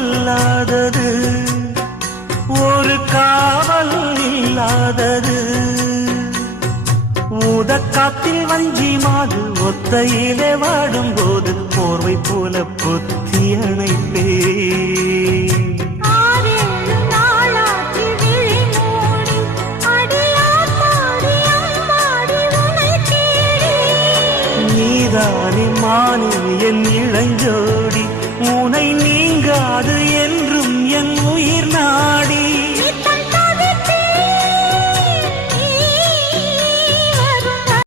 பொல்லாதது ஒரு காவல் இல்லாதது ஊதக்காத்தில் வஞ்சி மாது ஒத்தையிலே வாடும்போது போர்வை போல பொத்தி அணைப்பே நீதானே மானே என் இளைஞர்